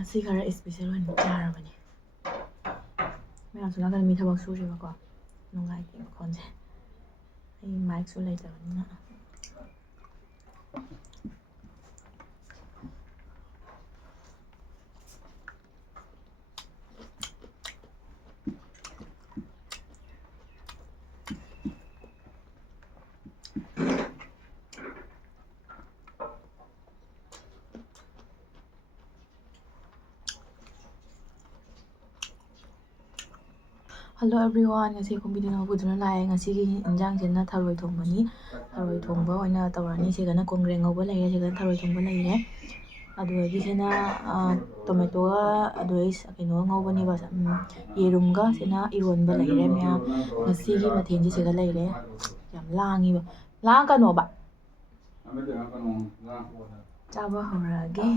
ꯉꯁꯤ ꯈꯔ ꯏꯁꯄꯤꯁꯦꯜ ꯑꯣꯏꯅ ꯆꯥꯔꯕꯅꯤ ꯃꯌꯥꯝꯁꯨ ꯅꯥꯀꯟꯗ ꯃꯤ ꯊꯕꯛ ꯁꯨꯔꯤꯕꯀꯣ ꯅꯨꯡꯉꯥꯏꯇꯦ ꯃꯈꯣꯟꯁꯦ ꯑꯩ ꯃꯥꯏꯛꯁꯨ ꯂꯩꯇꯕꯅꯤꯅ ꯍꯜꯂꯣ ꯑꯦꯕ꯭ꯔꯤꯋꯥꯟ ꯉꯁꯤ ꯈꯣꯡꯕꯤꯗꯨꯅ ꯄꯨꯗꯨꯅ ꯂꯥꯛꯑꯦ ꯉꯁꯤꯒꯤ ꯏꯟꯖꯥꯡꯁꯤꯅ ꯊꯔꯣꯏ ꯊꯣꯡꯕꯅꯤ ꯊꯔꯣꯏ ꯊꯣꯡꯕ ꯑꯣꯏꯅ ꯇꯧꯔꯅꯤ ꯁꯤꯒꯅ ꯀꯣꯡꯒ꯭ꯔꯦꯡ ꯉꯧꯕ ꯂꯩꯔꯦ ꯁꯤꯒꯅ ꯊꯔꯣꯏ ꯊꯣꯡꯕ ꯂꯩꯔꯦ ꯑꯗꯨꯗꯒꯤꯁꯤꯅ ꯇꯣꯃꯦꯇꯣꯒ ꯑꯗꯨꯗꯩ ꯀꯩꯅꯣꯒ ꯉꯧꯕꯅꯦꯕ ꯌꯦꯔꯨꯝꯒ ꯁꯤꯅ ꯏꯔꯣꯟꯕ ꯂꯩꯔꯦ ꯃꯌꯥꯝ ꯉꯁꯤꯒꯤ ꯃꯊꯦꯜꯁꯤ ꯁꯤꯒ ꯂꯩꯔꯦ ꯌꯥꯝ ꯂꯥꯡꯉꯤꯕ ꯂꯥꯡꯀꯅꯣꯕ ꯆꯥꯕ ꯍꯧꯔꯛꯑꯒꯦ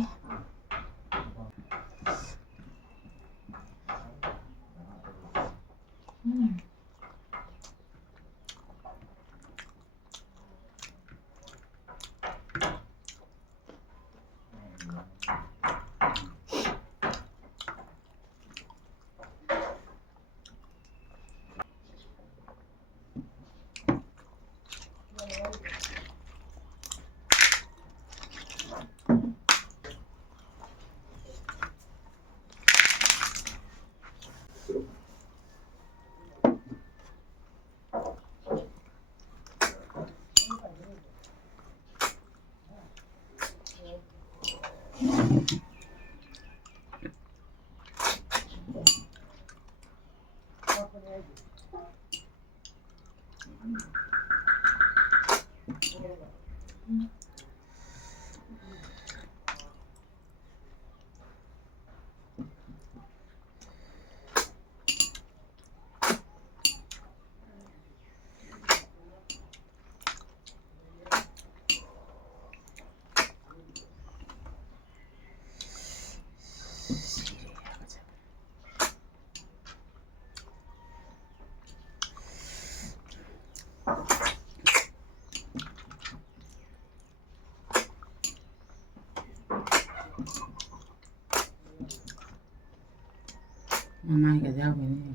Mamãe quer dar alguém?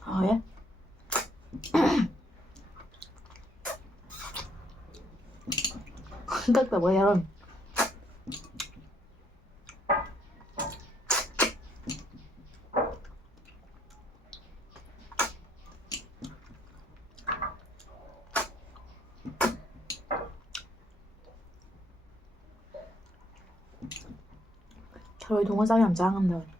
ꯍꯥꯎꯋꯦ ꯍꯟꯗꯛꯇꯕ ꯌꯥꯔꯣꯏ ꯊꯔꯣꯏ ꯊꯣꯡꯕ ꯆꯥꯛ ꯌꯥꯝ ꯆꯥ ꯉꯝꯗꯕꯅꯤ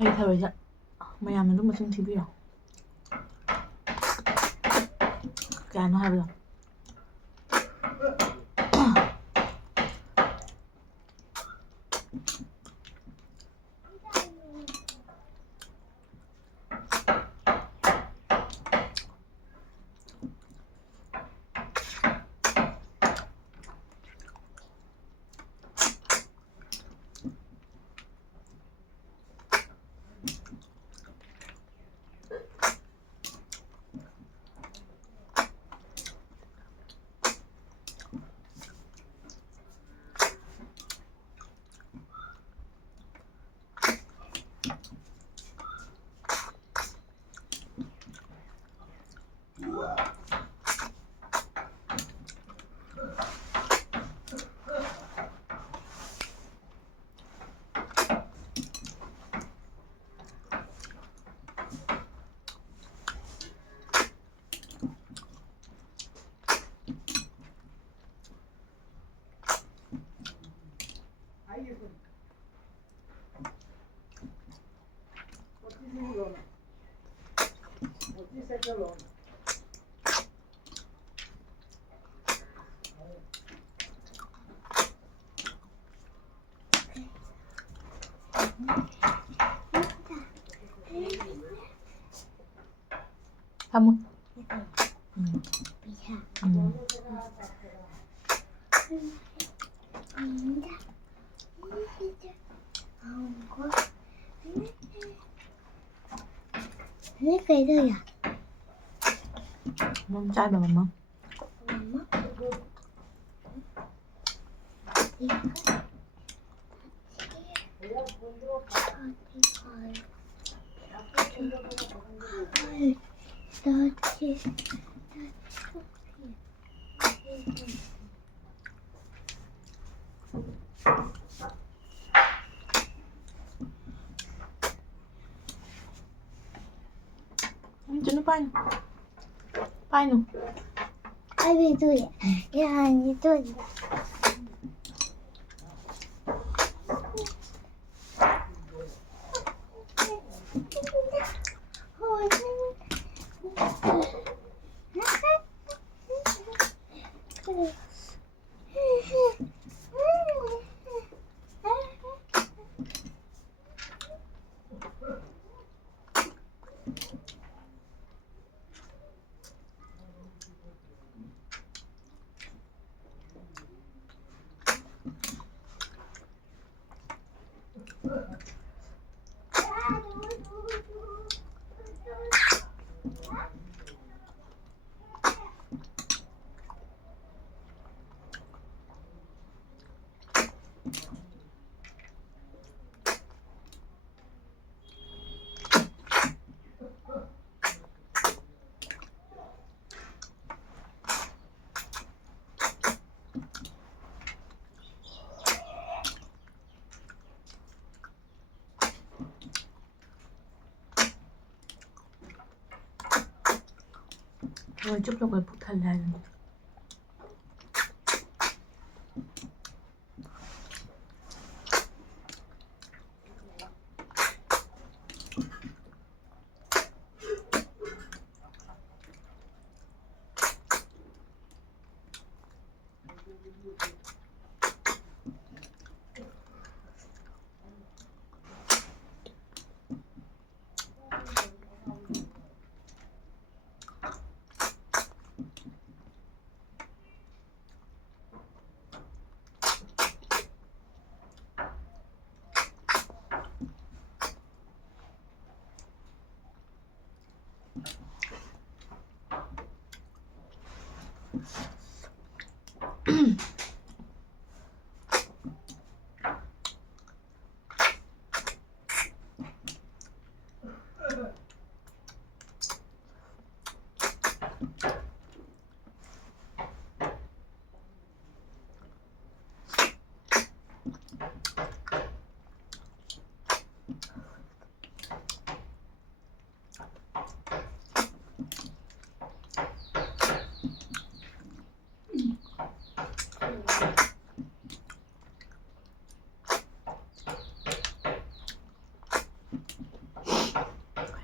ꯑꯩ ꯊꯔꯣꯏꯁꯦ ꯃꯌꯥꯝꯅ ꯑꯗꯨꯝ ꯃꯁꯤꯡ ꯊꯤꯕꯤꯔꯣ ꯀꯌꯥꯅꯣ ꯍꯥꯏꯕꯗꯣ Kamu? Bisa. Ini kayak ya? Mau cai bà mama? Mama. Cho nó bay nè. Bay nè. Ai bị tôi ya? Ya ni tôi. Rồi chúc cho người phụ thần là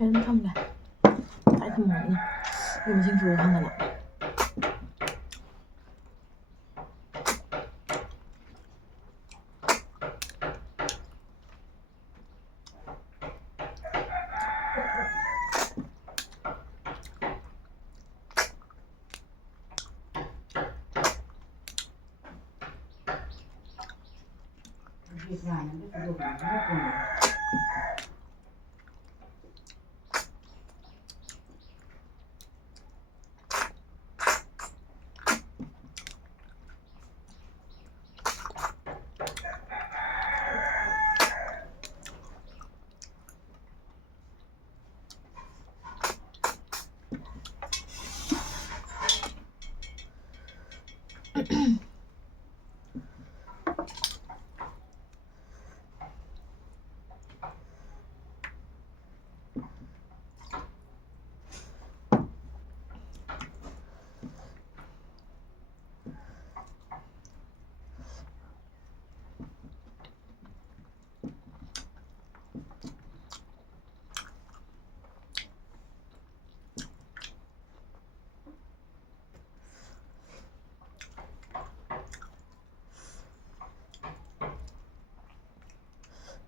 해는 참래. 따뜻한 먹니? 이거 생주를 하나 나.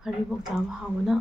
ꯍꯔꯤꯕꯣꯞ ꯆꯥꯕ ꯍꯥꯎꯕꯅ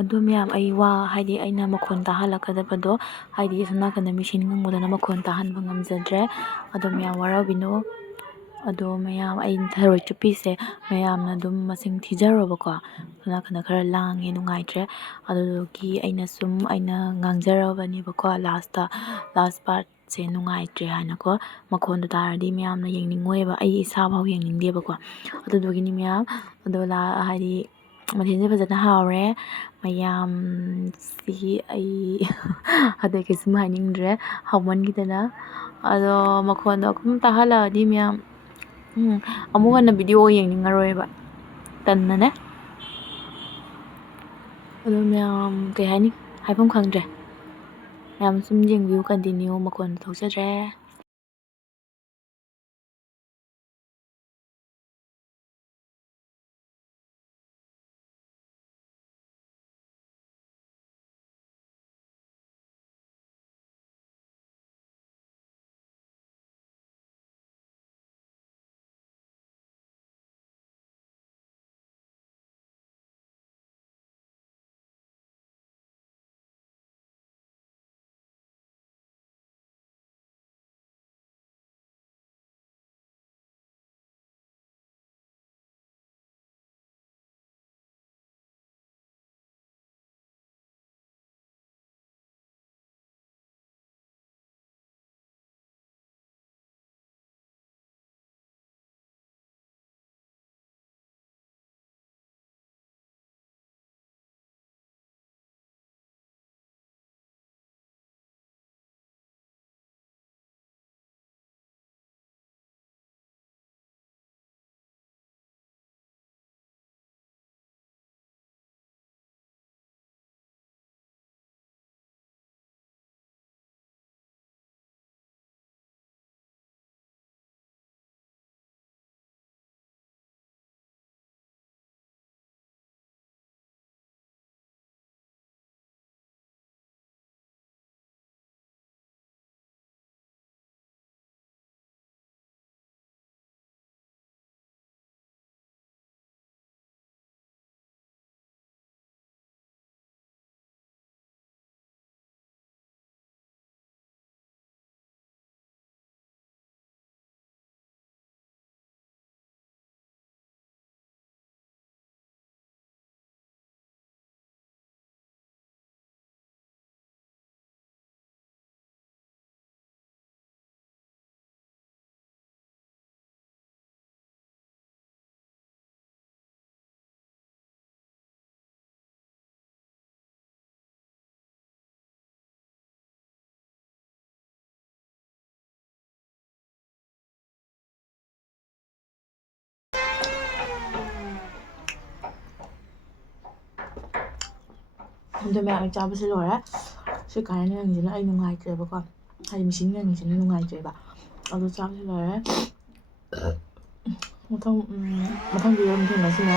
ꯑꯗꯨ ꯃꯌꯥꯝ ꯑꯩ ꯍꯥꯏꯗꯤ ꯑꯩꯅ ꯃꯈꯣꯟ ꯇꯥꯍꯜꯂꯛꯀꯗꯕꯗꯣ ꯍꯥꯏꯗꯤ ꯑꯁꯣꯝ ꯅꯥꯀꯟꯗ ꯃꯤꯁꯤꯟ ꯉꯪꯕꯗꯅ ꯃꯈꯣꯟ ꯇꯥꯍꯟꯕ ꯉꯝꯖꯗ꯭ꯔꯦ ꯑꯗꯣ ꯃꯌꯥꯝ ꯋꯥꯔꯧꯕꯤꯅꯨ. ꯑꯗꯣ ꯃꯌꯥꯝ ꯑꯩ ꯊꯔꯣꯏ ꯆꯨꯞꯄꯤꯁꯦ ꯃꯌꯥꯝꯅ ꯑꯗꯨꯝ ꯃꯁꯤꯡ ꯊꯤꯖꯔꯣꯕꯀꯣ. ꯑꯁꯣꯝ ꯅꯥꯀꯟꯗ ꯈꯔ ꯂꯥꯡꯉꯦ ꯅꯨꯡꯉꯥꯏꯇ꯭ꯔꯦ ꯑꯗꯨꯗꯨꯒꯤ ꯑꯩꯅ ꯉꯥꯡꯖꯔꯕꯅꯦꯕꯀꯣ ꯂꯥꯁ ꯄꯥꯔꯠꯁꯦ ꯅꯨꯡꯉꯥꯏꯇ꯭ꯔꯦ ꯍꯥꯏꯅꯀꯣ. ꯃꯈꯣꯟꯗꯣ ꯇꯥꯔꯗꯤ ꯃꯌꯥꯝꯅ ꯌꯦꯡꯅꯤꯡꯉꯣꯏꯕ, ꯑꯩ ꯏꯁꯥꯐꯥꯎ ꯌꯦꯡꯅꯤꯡꯗꯦꯕꯀꯣ. ꯑꯗꯨꯗꯨꯒꯤꯅꯤ ꯃꯌꯥꯝ. ꯑꯗꯣ ꯍꯥꯏꯗꯤ ꯃꯊꯦꯜꯁꯦ ꯐꯖꯅ ꯍꯥꯎꯔꯦ ꯃꯌꯥꯝꯁꯤ ꯑꯩ ꯑꯇꯩ ꯀꯩꯁꯨꯝ ꯍꯥꯏꯅꯤꯡꯗ꯭ꯔꯦ ꯍꯥꯎꯃꯟꯈꯤꯗꯅ. ꯑꯗꯣ ꯃꯈꯣꯟꯗꯣ ꯑꯗꯨꯝ ꯇꯥꯍꯜꯂꯛꯑꯗꯤ ꯃꯌꯥꯝ ꯑꯃꯨꯛ ꯍꯟꯅ ꯚꯤꯗꯤꯑꯣ ꯌꯦꯡꯅꯤꯡꯉꯔꯣꯏꯕ, ꯇꯟꯅꯅꯦ. ꯑꯗꯣ ꯃꯌꯥꯝ ꯀꯩ ꯍꯥꯏꯅꯤ ꯍꯥꯏꯐꯝ ꯈꯪꯗ꯭ꯔꯦ. ꯃꯌꯥꯝ ꯁꯨꯝ ꯌꯦꯡꯕꯤꯌꯨ ꯀꯟꯇꯤꯅ꯭ꯌꯨ, ꯃꯈꯣꯟ ꯊꯣꯛꯆꯗ꯭ꯔꯦ. ꯑꯗꯨ ꯃꯌꯥꯝ ꯑꯩ ꯆꯥꯕꯁꯤ ꯂꯣꯏꯔꯦ ꯁꯤ ꯀꯥꯔꯟ ꯉꯪꯉꯤꯁꯤꯅ ꯑꯩ ꯅꯨꯡꯉꯥꯏꯇ꯭ꯔꯦꯕꯀꯣ ꯍꯥꯏꯗꯤ ꯃꯤꯁꯤꯡ ꯉꯪꯉꯤꯁꯤꯅ ꯅꯨꯡꯉꯥꯏꯇ꯭ꯔꯦꯕ ꯑꯗꯨ ꯆꯥꯕꯁꯤ ꯂꯣꯏꯔꯦ ꯃꯊꯪ ꯚꯤꯗꯤꯑꯣ ꯑꯃ ꯊꯦꯡꯅꯁꯤꯅ